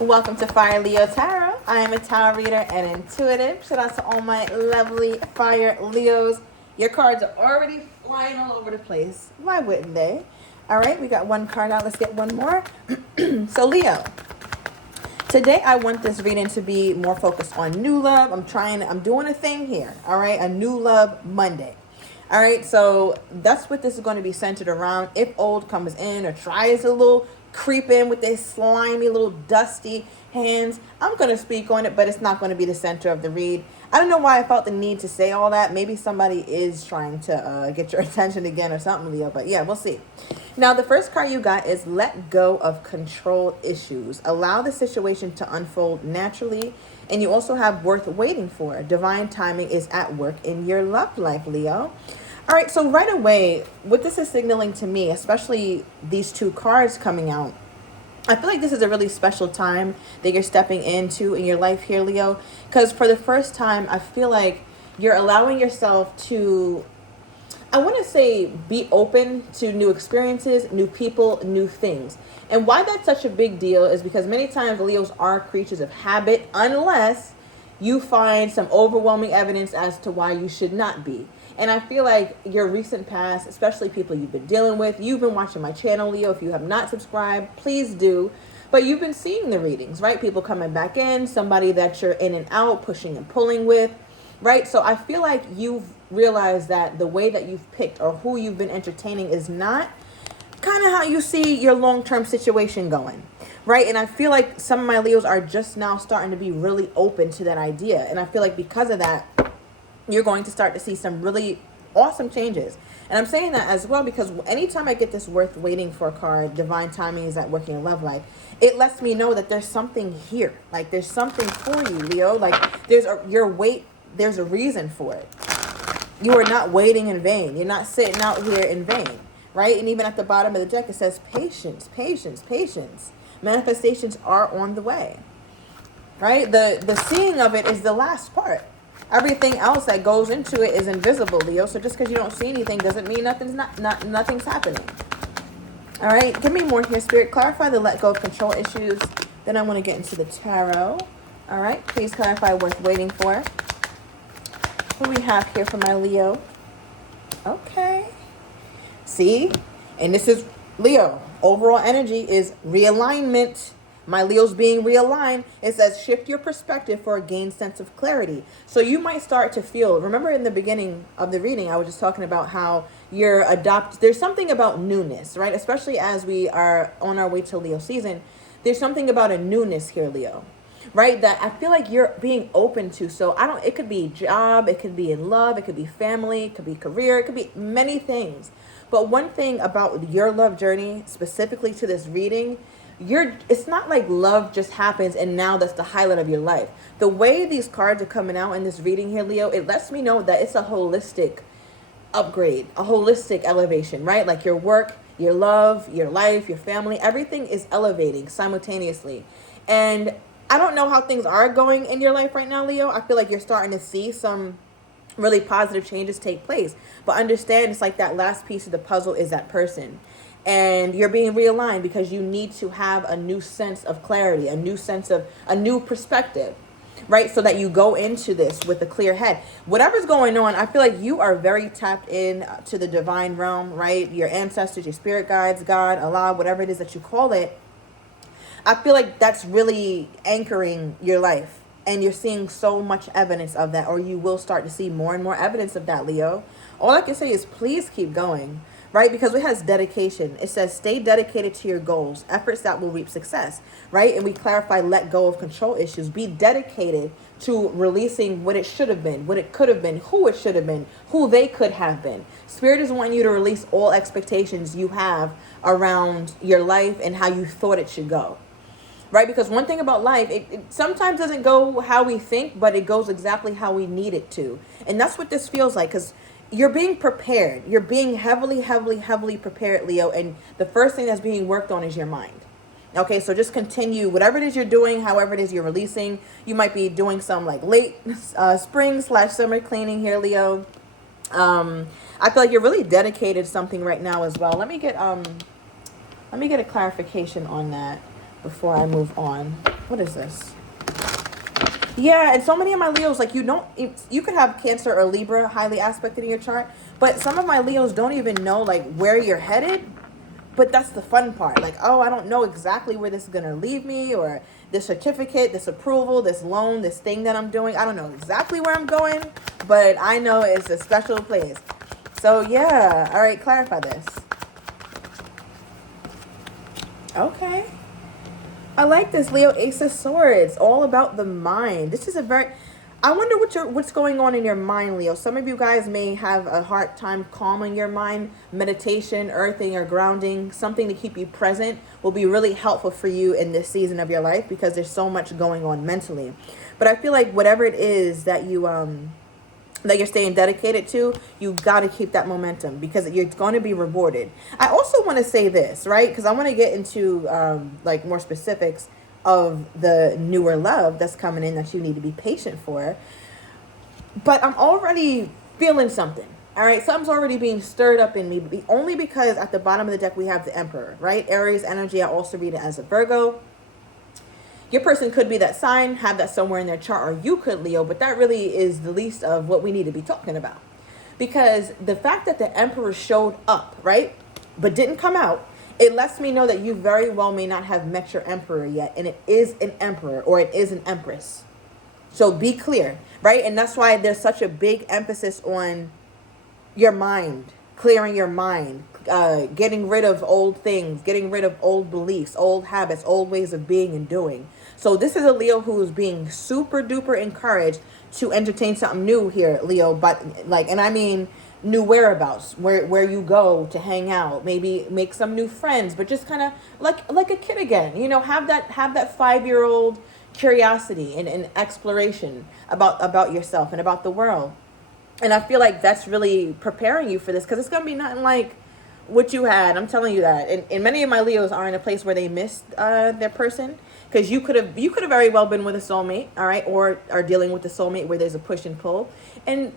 Welcome to Fire Leo Tarot. I am a tarot reader and intuitive. Shout out to all my lovely Fire Leos. Your cards are already flying all over the place. Why wouldn't they? All right, we got one card out. Let's get one more. So Leo, today I want this reading to be more focused on new love. I'm doing a thing here. All right, a new love Monday. All right, so that's what this is going to be centered around. If old comes in or tries a little creep in with their slimy little dusty hands, I'm going to speak on it, but it's not going to be the center of the read. I don't know why I felt the need to say all that. Maybe somebody is trying to get your attention again or something, Leo, but yeah, we'll see. Now, the first card you got is let go of control issues. Allow the situation to unfold naturally, and you also have worth waiting for. Divine timing is at work in your love life, Leo. All right, so right away, what this is signaling to me, especially these two cards coming out, I feel like this is a really special time that you're stepping into in your life here, Leo, because for the first time, I feel like you're allowing yourself to, I want to say, be open to new experiences, new people, new things. And why that's such a big deal is because many times Leos are creatures of habit, unless you find some overwhelming evidence as to why you should not be. And I feel like your recent past, especially people you've been dealing with, you've been watching my channel, Leo. If you have not subscribed, please do. But you've been seeing the readings, right? People coming back in, somebody that you're in and out, pushing and pulling with, right? So I feel like you've realized that the way that you've picked or who you've been entertaining is not kind of how you see your long-term situation going, right? And I feel like some of my Leos are just now starting to be really open to that idea. And I feel like because of that, you're going to start to see some really awesome changes. And I'm saying that as well because anytime I get this worth waiting for card, divine timing is at work in your love life, it lets me know that there's something here. Like there's something for you, Leo. Like there's a reason for it. You are not waiting in vain. You're not sitting out here in vain, right? And even at the bottom of the deck, it says patience, patience, patience. Manifestations are on the way, right? The seeing of it is the last part. Everything else that goes into it is invisible, Leo. So just because you don't see anything doesn't mean nothing's happening. All right, give me more here, Spirit. Clarify the let go of control issues. Then I want to get into the tarot. All right, please clarify worth waiting for. What do we have here for my Leo? Okay. See? And this is Leo. Overall energy is realignment. My Leo's being realigned. It says shift your perspective for a gained sense of clarity. So you might start to feel, remember in the beginning of the reading, I was just talking about how there's something about newness, right? Especially as we are on our way to Leo season. There's something about a newness here, Leo, right? That I feel like you're being open to. So it could be job, it could be in love, it could be family, it could be career, it could be many things. But one thing about your love journey, specifically to this reading, it's not like love just happens and now that's the highlight of your life. The way these cards are coming out in this reading here, Leo, it lets me know that it's a holistic upgrade, a holistic elevation, right? Like your work, your love, your life, your family, everything is elevating simultaneously. And I don't know how things are going in your life right now, Leo. I feel like you're starting to see some really positive changes take place. But understand, it's like that last piece of the puzzle is that person. And you're being realigned because you need to have a new sense of clarity, a new perspective, right? So that you go into this with a clear head. Whatever's going on, I feel like you are very tapped in to the divine realm, right? Your ancestors, your spirit guides, God, Allah, whatever it is that you call it. I feel like that's really anchoring your life. And you're seeing so much evidence of that, or you will start to see more and more evidence of that, Leo. All I can say is please keep going. Right? Because it has dedication. It says stay dedicated to your goals, efforts that will reap success, right? And we clarify let go of control issues. Be dedicated to releasing what it should have been, what it could have been, who it should have been, who they could have been. Spirit is wanting you to release all expectations you have around your life and how you thought it should go. Right? Because one thing about life, it sometimes doesn't go how we think, but it goes exactly how we need it to. And that's what this feels like, because you're being prepared. You're being heavily, heavily, heavily prepared, Leo. And the first thing that's being worked on is your mind. Okay, so just continue whatever it is you're doing, however it is you're releasing. You might be doing some like late spring/summer cleaning here, Leo. I feel like you're really dedicated to something right now as well. Let me get a clarification on that before I move on. What is this? Yeah, and so many of my Leos, like you could have Cancer or Libra highly aspected in your chart, but some of my Leos don't even know like where you're headed. But that's the fun part. Like, oh, I don't know exactly where this is gonna leave me, or this certificate, this approval, this loan, this thing that I'm doing. I don't know exactly where I'm going, but I know it's a special place. So yeah, all right, clarify this. Okay. I like this, Leo. Ace of Swords, all about the mind. This is a very, I wonder what's going on in your mind, Leo. Some of you guys may have a hard time calming your mind. Meditation, earthing, or grounding, something to keep you present will be really helpful for you in this season of your life because there's so much going on mentally. But I feel like whatever it is that you're staying dedicated to, you got to keep that momentum because you're going to be rewarded. I also want to say this, right? Because I want to get into like more specifics of the newer love that's coming in that you need to be patient for. But I'm already feeling something. All right, something's already being stirred up in me, only because at the bottom of the deck we have the Emperor, right? Aries energy. I also read it as a Virgo. Your person could be that sign, have that somewhere in their chart, or you could, Leo, but that really is the least of what we need to be talking about. Because the fact that the Emperor showed up, right, but didn't come out, it lets me know that you very well may not have met your Emperor yet, and it is an Emperor or it is an Empress. So be clear, right? And that's why there's such a big emphasis on your mind, clearing your mind, getting rid of old things, getting rid of old beliefs, old habits, old ways of being and doing. So this is a Leo who is being super duper encouraged to entertain something new here, Leo. But like, and I mean new whereabouts, where you go to hang out, maybe make some new friends, but just kind of like a kid again. You know, have that 5-year-old curiosity and exploration about yourself and about the world. And I feel like that's really preparing you for this because it's going to be nothing like what you had. I'm telling you that. And many of my Leos are in a place where they missed their person because you could have very well been with a soulmate, all right, or are dealing with a soulmate where there's a push and pull. And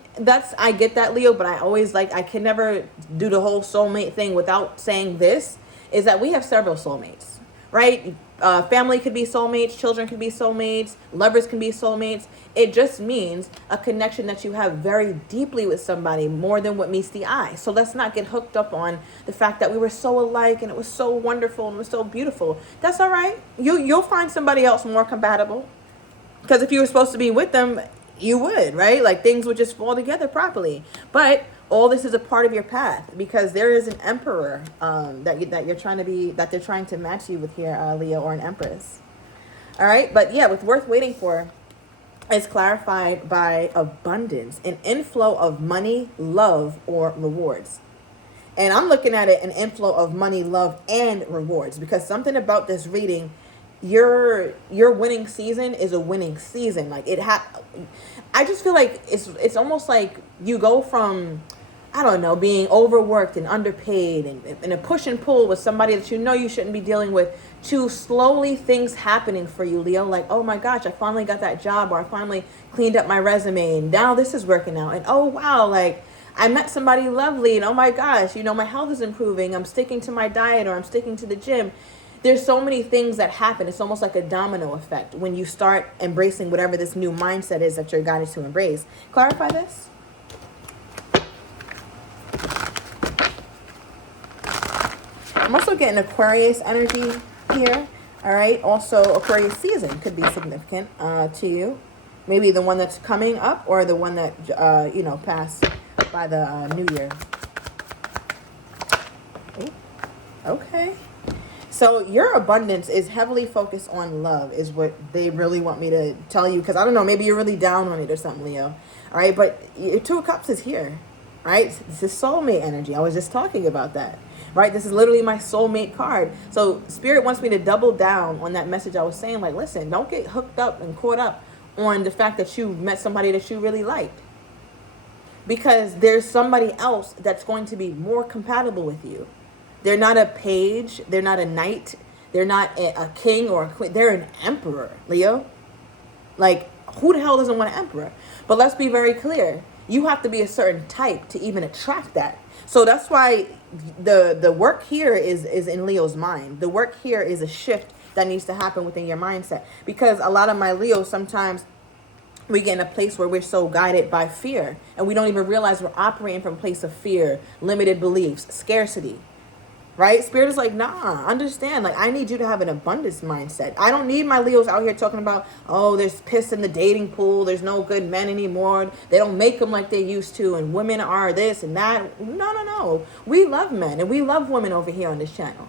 I get that, Leo, but I can never do the whole soulmate thing without saying this, is that we have several soulmates, right? Family could be soulmates, children could be soulmates, lovers can be soulmates. It just means a connection that you have very deeply with somebody, more than what meets the eye. So let's not get hooked up on the fact that we were so alike and it was so wonderful and it was so beautiful. That's all right. You'll find somebody else more compatible. Because if you were supposed to be with them, you would, right? Like things would just fall together properly. But all this is a part of your path because there is an Emperor they're trying to match you with here, Leo, or an Empress. All right, but yeah, what's worth waiting for is clarified by abundance, an inflow of money, love, or rewards. And I'm looking at it an inflow of money, love, and rewards because something about this reading, your winning season is a winning season. Like I just feel like it's almost like you go from, I don't know, being overworked and underpaid and a push and pull with somebody that you know you shouldn't be dealing with, to slowly things happening for you, Leo. Like, oh my gosh, I finally got that job, or I finally cleaned up my resume and now this is working out. And oh wow, like I met somebody lovely and oh my gosh, my health is improving. I'm sticking to my diet or I'm sticking to the gym. There's so many things that happen. It's almost like a domino effect when you start embracing whatever this new mindset is that you're guided to embrace. Clarify this. I'm also getting Aquarius energy here. All right. Also, Aquarius season could be significant to you. Maybe the one that's coming up or the one that, passed by the new year. Ooh, okay. So your abundance is heavily focused on love is what they really want me to tell you. Because I don't know, maybe you're really down on it or something, Leo. All right. But your Two of Cups is here. Right. This is soulmate energy. I was just talking about that. Right. This is literally my soulmate card. So Spirit wants me to double down on that message I was saying. Like, listen, don't get hooked up and caught up on the fact that you met somebody that you really liked. Because there's somebody else that's going to be more compatible with you. They're not a page. They're not a knight. They're not a king or a queen. They're an emperor, Leo. Like, who the hell doesn't want an emperor? But let's be very clear. You have to be a certain type to even attract that. So that's why the work here is in Leo's mind. The work here is a shift that needs to happen within your mindset. Because a lot of my Leos, sometimes we get in a place where we're so guided by fear, and we don't even realize we're operating from a place of fear, limited beliefs, scarcity. Right? Spirit is like, nah, understand. Like, I need you to have an abundance mindset. I don't need my Leos out here talking about, oh, there's piss in the dating pool. There's no good men anymore. They don't make them like they used to. And women are this and that. No, no, no. We love men and we love women over here on this channel.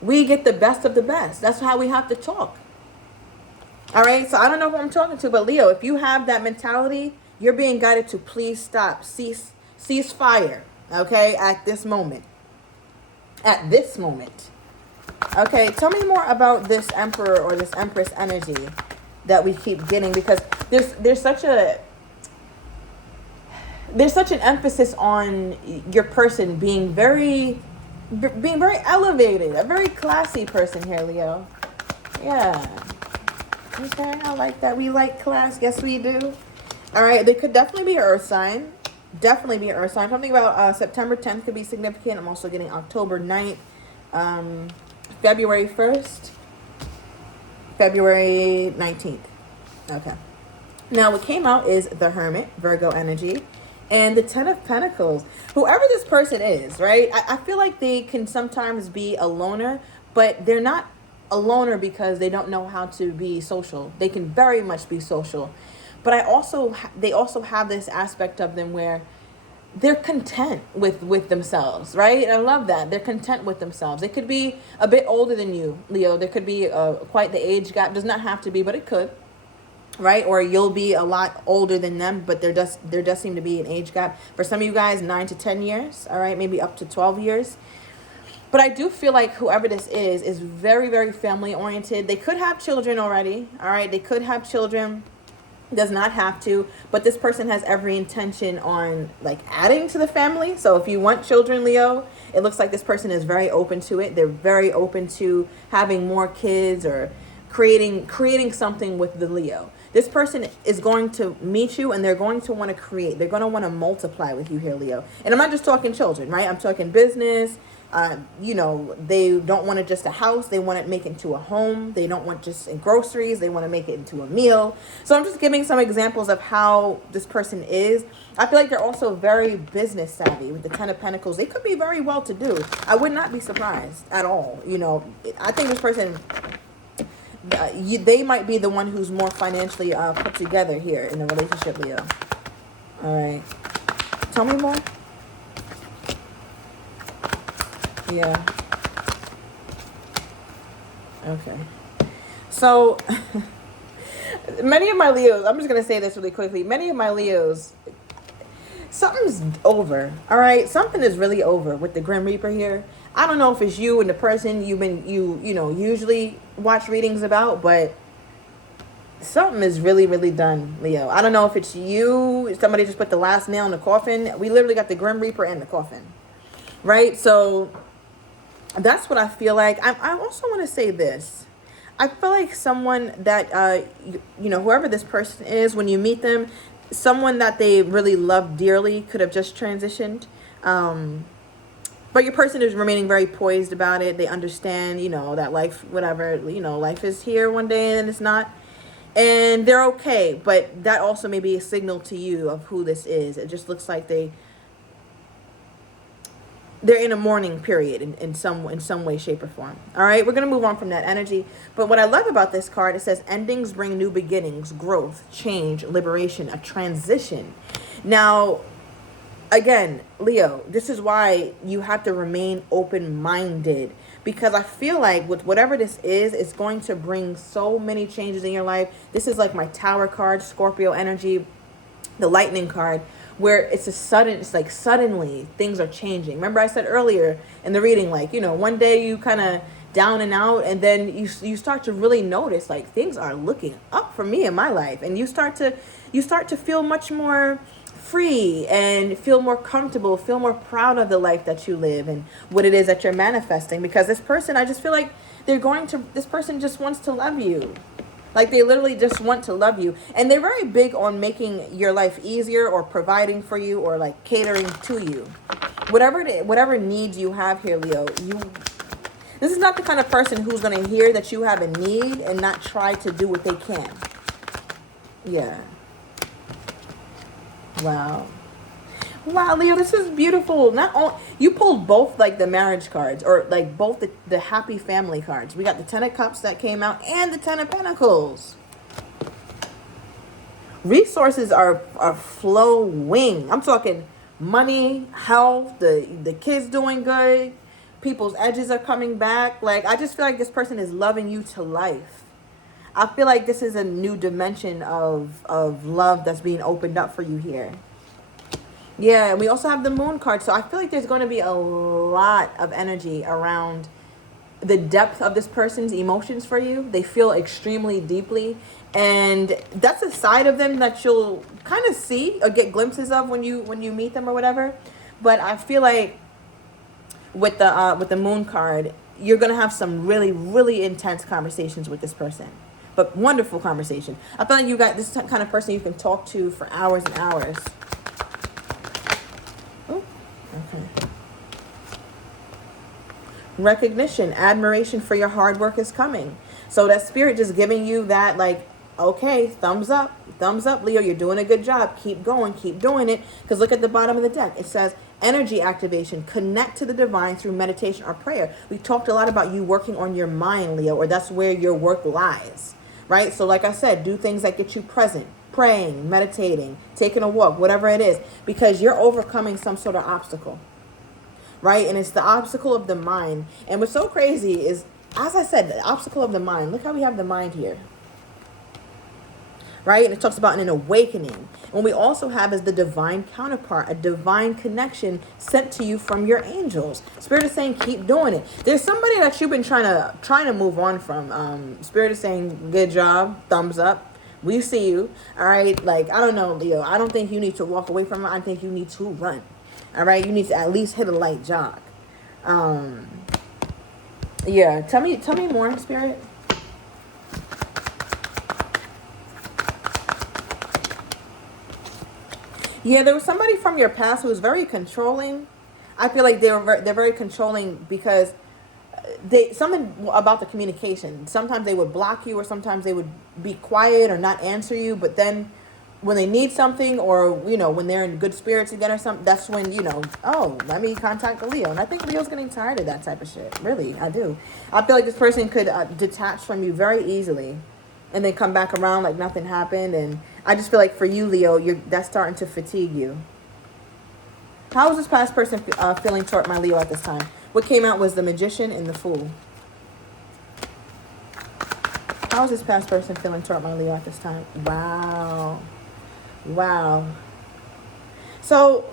We get the best of the best. That's how we have to talk. All right? So I don't know who I'm talking to, but Leo, if you have that mentality, you're being guided to please stop. Cease fire. Okay? At this moment. At this moment. Okay, tell me more about this Emperor or this Empress energy that we keep getting, because there's such an emphasis on your person being very elevated, a very classy person here, Leo. Yeah. Okay, I like that. We like class. Yes, we do. All right, there could definitely be an earth sign. Definitely be an earth sign. Something about September 10th could be significant. I'm also getting October 9th, February 1st, February 19th. Okay. Now what came out is the Hermit, Virgo energy, and the Ten of Pentacles. Whoever this person is, right? I feel like they can sometimes be a loner, but they're not a loner because they don't know how to be social. They can very much be social. But they also have this aspect of them where they're content with themselves, right? And I love that. They're content with themselves. They could be a bit older than you, Leo. There could be quite the age gap. Does not have to be, but it could, right? Or you'll be a lot older than them, but there does seem to be an age gap. For some of you guys, 9 to 10 years, all right? Maybe up to 12 years. But I do feel like whoever this is very, very family oriented. They could have children already, all right? They could have children. Does not have to, but this person has every intention on like adding to the family. So if you want children, Leo, it looks like this person is very open to it. They're very open to having more kids or creating something with the Leo. This person is going to meet you and they're going to want to create. They're going to want to multiply with you here, Leo. And I'm not just talking children, right? I'm talking business. They don't want it just a house. They want to make it into a home. They don't want just in groceries. They want to make it into a meal. So I'm just giving some examples of how this person is. I feel like they're also very business savvy with the Ten of Pentacles. They could be very well to do. I would not be surprised at all. I think this person, they might be the one who's more financially put together here in the relationship, Leo. All right. Tell me more. Yeah. Okay. So, many of my Leos, I'm just going to say this really quickly. Many of my Leos, something's over. All right? Something is really over with the Grim Reaper here. I don't know if it's you and the person you usually watch readings about, but something is really, really done, Leo. I don't know if it's you. Somebody just put the last nail in the coffin. We literally got the Grim Reaper in the coffin. Right? So that's what I feel like. I also want to say this. I feel like someone that, whoever this person is, when you meet them, someone that they really love dearly could have just transitioned. But your person is remaining very poised about it. They understand, that life, whatever, life is here one day and it's not. And they're okay. But that also may be a signal to you of who this is. It just looks like they're in a mourning period in some way, shape, or form. All right, we're going to move on from that energy. But what I love about this card, it says endings bring new beginnings, growth, change, liberation, a transition. Now, again, Leo, this is why you have to remain open-minded, because I feel like with whatever this is, it's going to bring so many changes in your life. This is like my Tower card, Scorpio energy, the Lightning card, where it's like suddenly things are changing. Remember I said earlier in the reading, like, one day you kind of down and out, and then you start to really notice like things are looking up for me in my life, and you start to feel much more free and feel more comfortable, feel more proud of the life that you live and what it is that you're manifesting. Because this person, I just feel like this person just wants to love you. Like, they literally just want to love you. And they're very big on making your life easier or providing for you or, like, catering to you. Whatever needs you have here, Leo, This is not the kind of person who's going to hear that you have a need and not try to do what they can. Yeah. Wow. Wow, Leo, this is beautiful. Not only you pulled both like the marriage cards, or like both the happy family cards. We got the Ten of Cups that came out and the Ten of Pentacles. Resources are flowing. I'm talking money, health, the kids doing good, people's edges are coming back. Like, I just feel like this person is loving you to life. I feel like this is a new dimension of love that's being opened up for you here. Yeah, and we also have the Moon card. So I feel like there's going to be a lot of energy around the depth of this person's emotions for you. They feel extremely deeply. And that's a side of them that you'll kind of see or get glimpses of when you meet them or whatever. But I feel like with the Moon card, you're going to have some really, really intense conversations with this person. But wonderful conversation. I feel like you got this kind of person you can talk to for hours and hours. Oh, okay. Recognition, admiration for your hard work is coming. So that spirit just giving you that, like, okay, thumbs up, Leo, you're doing a good job. Keep going, keep doing it. Because look at the bottom of the deck. It says energy activation, connect to the divine through meditation or prayer. We talked a lot about you working on your mind, Leo, or that's where your work lies, right? So like I said, do things that get you present, praying, meditating, taking a walk, whatever it is, because you're overcoming some sort of obstacle, right? And it's the obstacle of the mind. And what's so crazy is, as I said, the obstacle of the mind. Look how we have the mind here, right? And it talks about an awakening. And we also have is the divine counterpart, a divine connection sent to you from your angels. Spirit is saying, keep doing it. There's somebody that you've been trying to move on from. Spirit is saying, good job, thumbs up. We see you. All right. Like, I don't know, Leo. I don't think you need to walk away from it. I think you need to run. All right. You need to at least hit a light jog. Yeah. Tell me more, Spirit. Yeah, there was somebody from your past who was very controlling. I feel like they're very controlling because something about the communication. Sometimes they would block you, or sometimes they would be quiet or not answer you. But then when they need something, or when they're in good spirits again or something, that's when oh, let me contact the Leo. And I think Leo's getting tired of that type of shit. Really, I do. I feel like this person could detach from you very easily, and then come back around like nothing happened. And I just feel like for you, Leo, that's starting to fatigue you. How is this past person feeling toward my Leo at this time? What came out was the Magician and the Fool. How is this past person feeling toward my Leo at this time? Wow. Wow. So,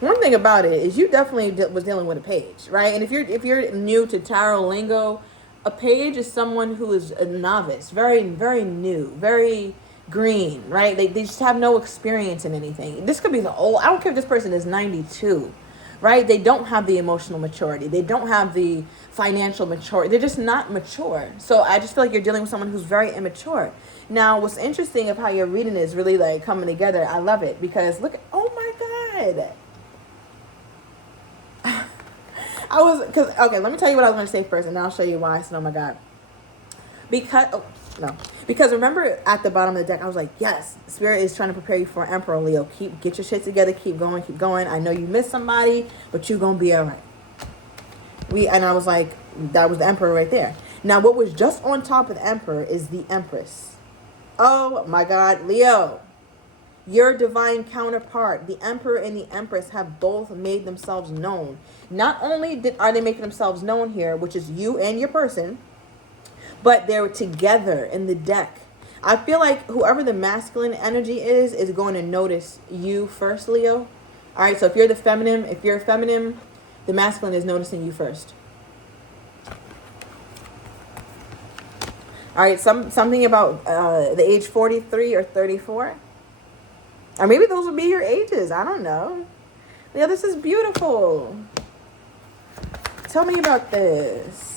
one thing about it is you definitely was dealing with a page, right? And if you're new to tarot lingo, a page is someone who is a novice, very, very new, very green, right? They just have no experience in anything. This could be the old, I don't care if this person is 92, right? They don't have the emotional maturity. They don't have the financial maturity. They're just not mature. So I just feel like you're dealing with someone who's very immature. Now, what's interesting of how your reading is really like coming together, I love it, because look, oh my God. Okay, let me tell you what I was going to say first, and then I'll show you why I said, oh my God. Because remember at the bottom of the deck, I was like, yes, Spirit is trying to prepare you for Emperor, Leo. Get your shit together, keep going, keep going. I know you missed somebody, but you're going to be all right. And I was like, that was the Emperor right there. Now, what was just on top of the Emperor is the Empress. Oh my God, Leo. Your divine counterpart, the Emperor and the Empress, have both made themselves known. Not only are they making themselves known here, which is you and your person, but they're together in the deck. I feel like whoever the masculine energy is going to notice you first, Leo. All right, so if you're feminine, the masculine is noticing you first. All right, something about the age 43 or 34. Or maybe those would be your ages. I don't know. Yeah, this is beautiful. Tell me about this.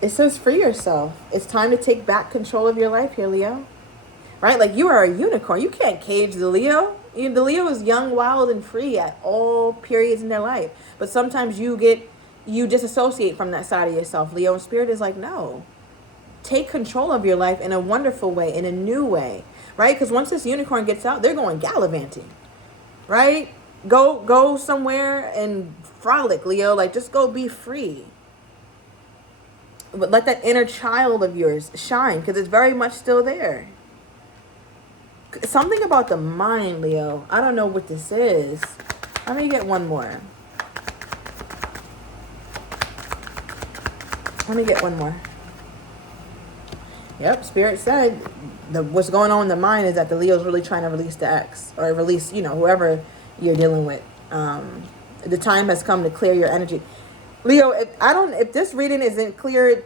It says free yourself. It's time to take back control of your life here, Leo. Right? Like, you are a unicorn. You can't cage the Leo. The Leo is young, wild, and free at all periods in their life. But sometimes you disassociate from that side of yourself. Leo in spirit is like, no. Take control of your life in a wonderful way, in a new way, right? Because once this unicorn gets out, they're going gallivanting, right? Go somewhere and frolic, Leo. Like, just go be free. But let that inner child of yours shine, because it's very much still there. Something about the mind, Leo. I don't know what this is. Let me get one more. Yep, Spirit said what's going on in the mind is that the Leo's really trying to release the ex, or release, whoever you're dealing with. The time has come to clear your energy. Leo, if this reading isn't clear,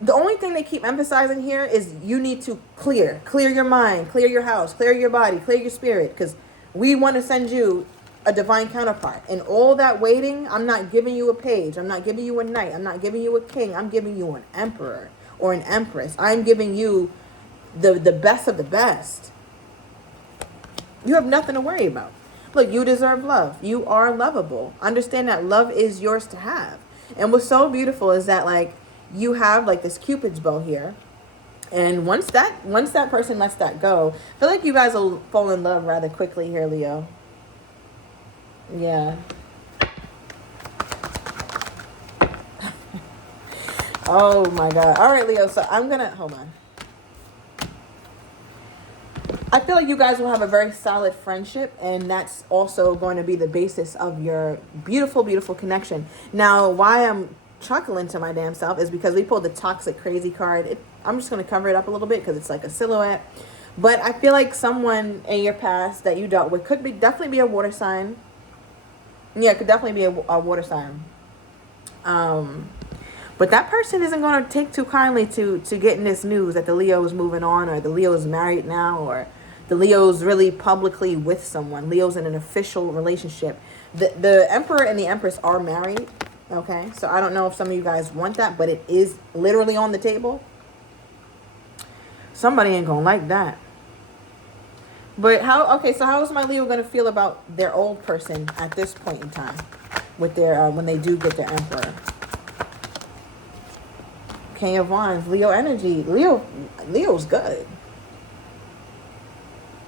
the only thing they keep emphasizing here is you need to clear your mind, clear your house, clear your body, clear your spirit, because we want to send you a divine counterpart. And all that waiting, I'm not giving you a page, I'm not giving you a knight, I'm not giving you a king, I'm giving you an emperor or an empress. I'm giving you the best of the best. You have nothing to worry about. Look, you deserve love. You are lovable. Understand that love is yours to have. And what's so beautiful is that, like, you have like this Cupid's bow here. And once that person lets that go, I feel like you guys will fall in love rather quickly here, Leo. Yeah. Oh my God. All right, Leo. So I'm gonna hold on. I feel like you guys will have a very solid friendship, and that's also going to be the basis of your beautiful, beautiful connection. Now, why I'm chuckling to my damn self is because we pulled the toxic crazy card. I'm just going to cover it up a little bit because it's like a silhouette. But I feel like someone in your past that you dealt with could definitely be a water sign. Yeah, it could definitely be a water sign. But that person isn't going to take too kindly to getting this news that the Leo is moving on, or the Leo is married now, or the Leo's really publicly with someone. Leo's in an official relationship. The Emperor and the Empress are married. Okay, so I don't know if some of you guys want that, but it is literally on the table. Somebody ain't gonna like that. But so how is my Leo gonna feel about their old person at this point in time with their when they do get their Emperor? King of Wands, Leo energy. Leo's good.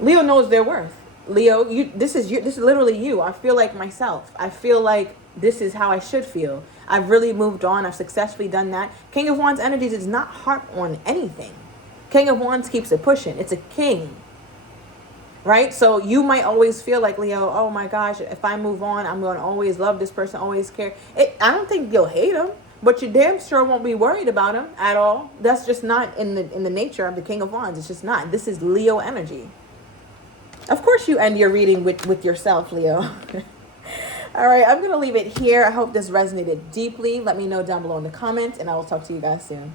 Leo knows their worth. Leo, this is literally you. I feel like myself. I feel like this is how I should feel. I've really moved on. I've successfully done that. King of Wands energy does not harp on anything. King of Wands keeps it pushing. It's a king. Right? So you might always feel like, Leo, oh my gosh, if I move on, I'm going to always love this person, always care. I don't think you'll hate him, but you damn sure won't be worried about him at all. That's just not in the nature of the King of Wands. It's just not. This is Leo energy. Of course you end your reading with yourself, Leo. All right, I'm going to leave it here. I hope this resonated deeply. Let me know down below in the comments, and I will talk to you guys soon.